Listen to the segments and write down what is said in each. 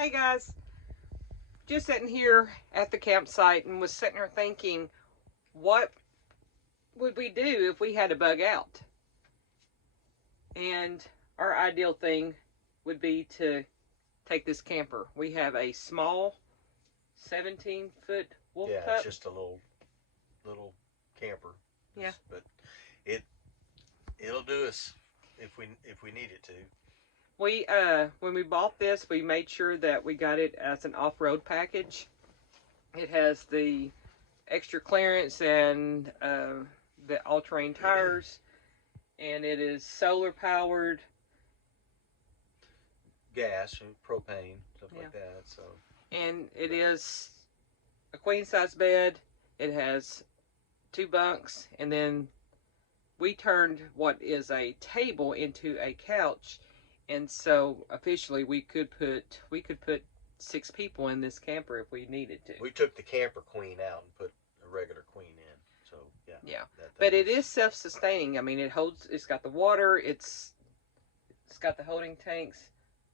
Hey guys, just sitting here at the campsite and was sitting there thinking, what would we do if we had to bug out? And our ideal thing would be to take this camper. We have a small 17-foot wolf Yeah, it's pup. just a little camper. Yeah. But it it'll do us if we need it to. We when we bought this, we made sure that we got it as an off-road package. It has the extra clearance and the all-terrain tires, and it is solar powered. Gas and propane, stuff Yeah. like that. So And it is a queen size bed. It has two bunks, and then we turned what is a table into a couch, and so officially we could put 6 people in this camper if we needed to. we took the camper queen out and put a regular queen in. So yeah, Yeah, that but thing it is self-sustaining. I mean, it holds. It's got the water. It's got the holding tanks.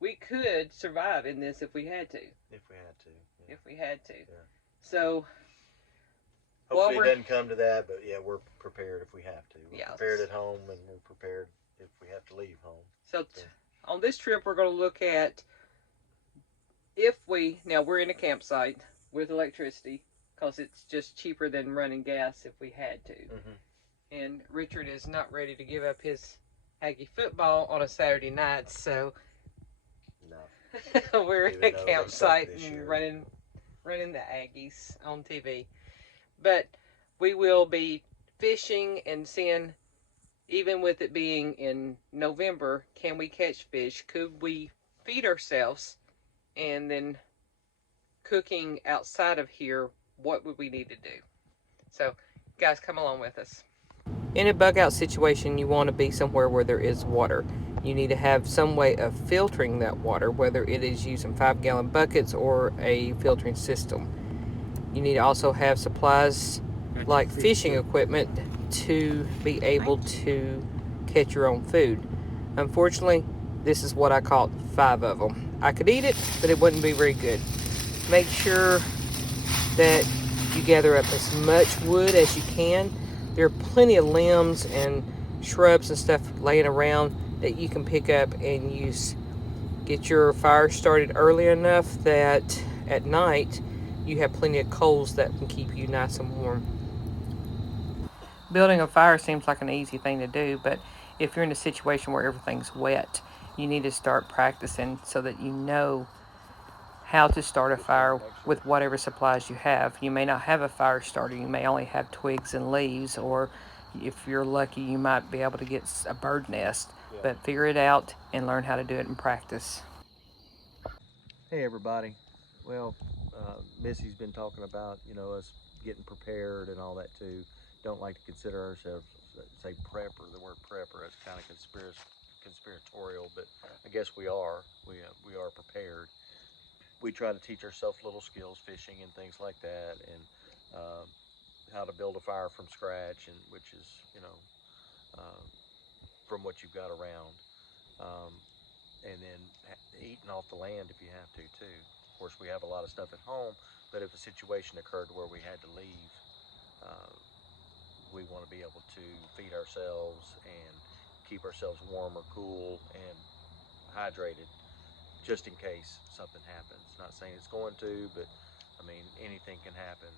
We could survive in this if we had to. if we had to. Yeah. If we had to. Yeah. So Hopefully it doesn't come to that, but yeah, we're prepared if we have to. We're Yeah. prepared at home, and we're prepared if we have to leave home. So on this trip, we're going to look at if we're in a campsite with electricity because it's just cheaper than running gas if we had to. Mm-hmm. And Richard is not ready to give up his Aggie football on a Saturday night, so No. we're Even in a though they suck campsite this and year. running the Aggies on TV. But we will be fishing and seeing, even with it being in November, can we catch fish? Could we feed ourselves? And then cooking outside of here, what would we need to do? So, guys, come along with us. In a bug out situation, you want to be somewhere where there is water. You need to have some way of filtering that water, whether it is using 5-gallon buckets or a filtering system. You need to also have supplies like fishing equipment to be able to catch your own food. Unfortunately, this is what I caught 5 of them. I could eat it, but it wouldn't be very good. Make sure that you gather up as much wood as you can. There are plenty of limbs and shrubs and stuff laying around that you can pick up and use. Get your fire started early enough that at night you have plenty of coals that can keep you nice and warm. Building a fire seems like an easy thing to do, but if you're in a situation where everything's wet, you need to start practicing so that you know how to start a fire with whatever supplies you have. You may not have a fire starter, you may only have twigs and leaves, or if you're lucky, you might be able to get a bird nest. But figure it out and learn how to do it in practice. Hey everybody. Well, Missy's been talking about us getting prepared and all that too. Don't like to consider ourselves say prepper. The word prepper is kind of conspiratorial, but I guess we are. We are prepared. We try to teach ourselves little skills, fishing and things like that, and uh, how to build a fire from scratch, and which is uh, from what you've got around. Um, and then eating off the land if you have to too. Of course, we have a lot of stuff at home, but if a situation occurred where we had to leave, uh, we want to be able to feed ourselves and keep ourselves warm or cool and hydrated, just in case something happens. Not saying it's going to, but I mean anything can happen.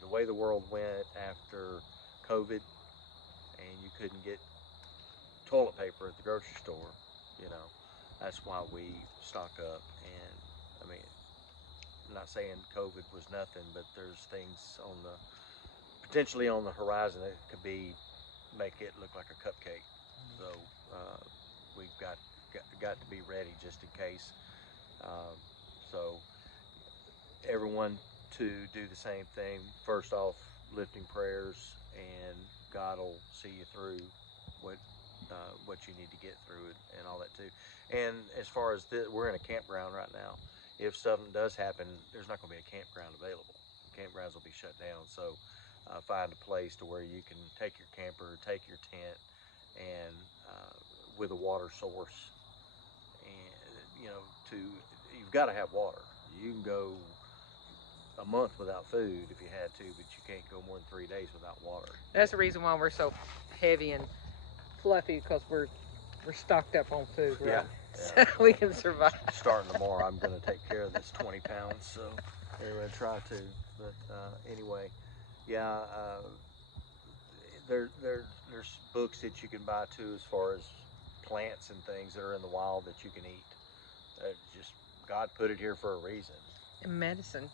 The way the world went after COVID, and you couldn't get toilet paper at the grocery store, you know, that's why we stock up. And I mean, I'm not saying COVID was nothing, but there's things on the potentially on the horizon that could be make it look like a cupcake. So we've got to be ready just in case. Um, so everyone to do the same thing. First off, lifting prayers, and God will see you through what what you need to get through it and all that too. And as far as we're in a campground right now. If something does happen, there's not going to be a campground available. Campgrounds will be shut down. So find a place to where you can take your camper, take your tent, and with a water source, and to you've got to have water. You can go a month without food if you had to, but you can't go more than 3 days without water. That's the reason why we're so heavy and fluffy, because we're stocked up on food, right? Yeah, So yeah. we can survive. Starting tomorrow, I'm going to take care of this 20 pounds. So anyway, try to. But anyway, yeah. There's books that you can buy too, as far as plants and things that are in the wild that you can eat. Just God put it here for a reason. And medicine.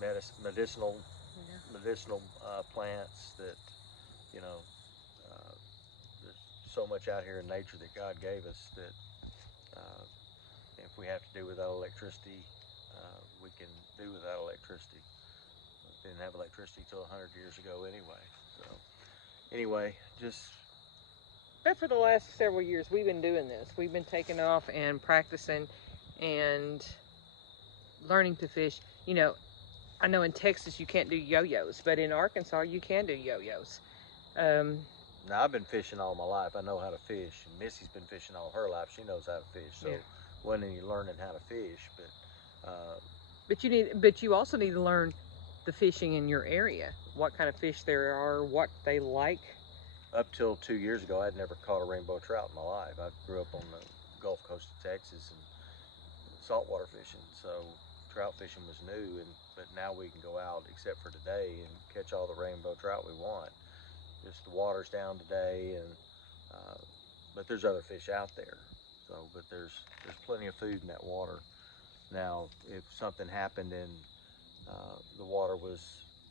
Medicinal Yeah. medicinal plants that, you know, there's so much out here in nature that God gave us that if we have to do without electricity, we can do without electricity. We didn't have electricity till 100 years ago anyway. So anyway, just. But for the last several years, we've been doing this. We've been taking off and practicing and learning to fish. You know, I know in Texas you can't do yo-yos, but in Arkansas you can do yo-yos. Now, I've been fishing all my life. I know how to fish. And Missy's been fishing all her life. She knows how to fish. So, Yeah. wasn't any learning how to fish, but you also need to learn the fishing in your area. What kind of fish there are, what they like. up till 2 years ago, I'd never caught a rainbow trout in my life. I grew up on the Gulf Coast of Texas and saltwater fishing, so trout fishing was new. But now we can go out, except for today, and catch all the rainbow trout we want. Just the water's down today, but there's other fish out there. So, but there's plenty of food in that water. Now, if something happened and the water was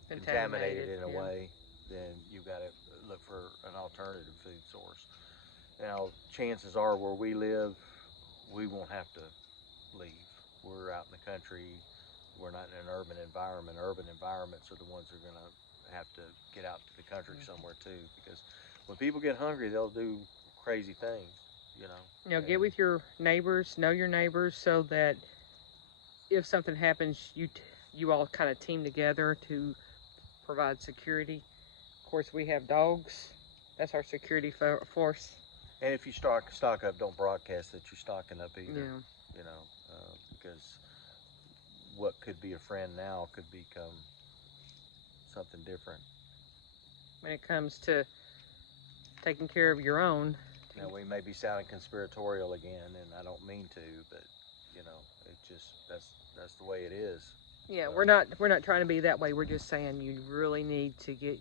contaminated in a way, then you've got to look for an alternative food source. Now, chances are where we live, we won't have to leave. We're out in the country. We're not in an urban environment. Urban environments are the ones that are going to have to get out to the country somewhere too, because when people get hungry, they'll do crazy things, you know. You know, get with your neighbors, know your neighbors, so that if something happens, you all kind of team together to provide security. Of course, we have dogs. That's our security force. And if you stock up, don't broadcast that you're stocking up either. Yeah. You know, because what could be a friend now could become something different. When it comes to taking care of your own. Now, we may be sounding conspiratorial again, and I don't mean to, but you know, it just that's the way it is. Yeah, we're not trying to be that way. We're just saying you really need to get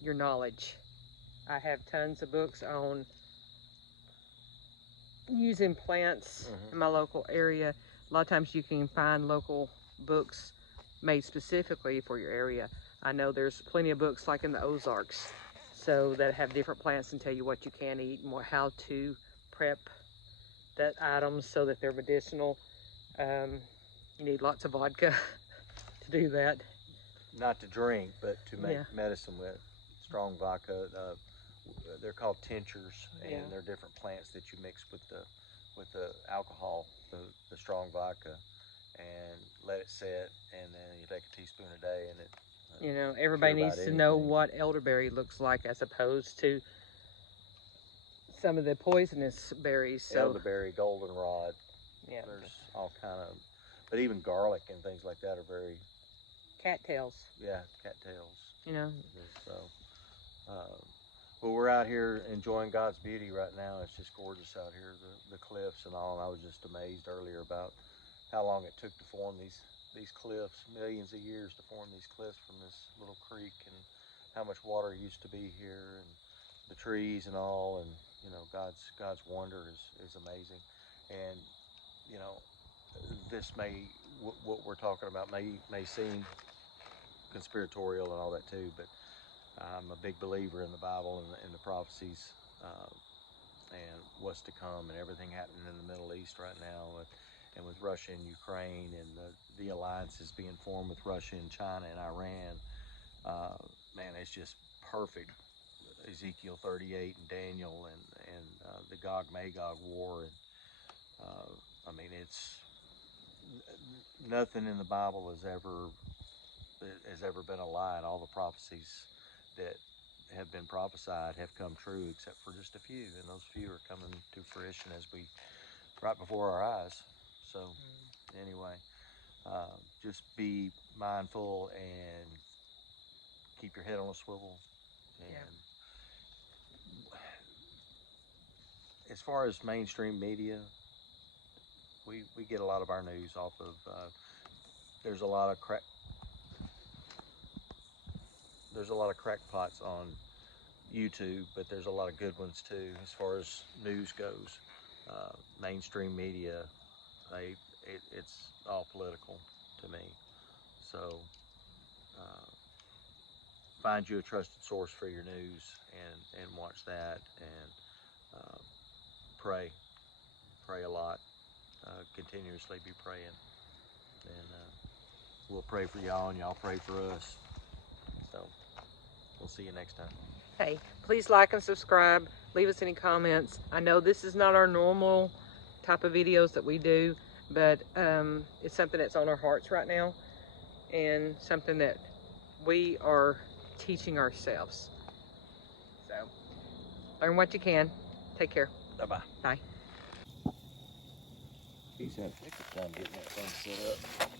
your knowledge. I have tons of books on using plants in my local area. A lot of times you can find local books made specifically for your area. I know there's plenty of books like in the Ozarks, so that have different plants and tell you what you can eat and how to prep that items so that they're medicinal. You need lots of vodka to do that. Not to drink, but to make medicine with. Strong vodka. They're called tinctures, and they're different plants that you mix with the alcohol, the strong vodka, and let it sit, and then you take a teaspoon a day, and it. You know, everybody needs to know what elderberry looks like as opposed to some of the poisonous berries. So. Elderberry, goldenrod. Yeah. There's all kind of, but even garlic and things like that are very. Cattails. Yeah, cattails. You know. So, well, we're out here enjoying God's beauty right now. It's just gorgeous out here, the cliffs and all. And I was just amazed earlier about how long it took to form these cliffs, millions of years to form these cliffs from this little creek, and how much water used to be here, and the trees and all, and you know, God's wonder is amazing. And you know, this what we're talking about may seem conspiratorial and all that too, but I'm a big believer in the Bible and the prophecies and what's to come, and everything happening in the Middle East right now, and with Russia and Ukraine, and the alliances being formed with Russia and China and Iran. Man, it's just perfect. Ezekiel 38 and Daniel and the Gog Magog war, and I mean, it's nothing in the Bible has ever been a lie. And all the prophecies that have been prophesied have come true, except for just a few, and those few are coming to fruition right before our eyes. So anyway, just be mindful and keep your head on a swivel. And as far as mainstream media, we get a lot of our news off of. There's a lot of crackpots on YouTube, but there's a lot of good ones too. As far as news goes, mainstream media, it's all political to me. So find you a trusted source for your news and watch that, and pray a lot. Continuously be praying, and we'll pray for y'all, and y'all pray for us. So we'll see you next time. Hey, please like and subscribe. Leave us any comments. I know this is not our normal type of videos that we do, but it's something that's on our hearts right now, and something that we are teaching ourselves. So learn what you can. Take care. Bye-bye. Bye. He's having a time getting that thing set up.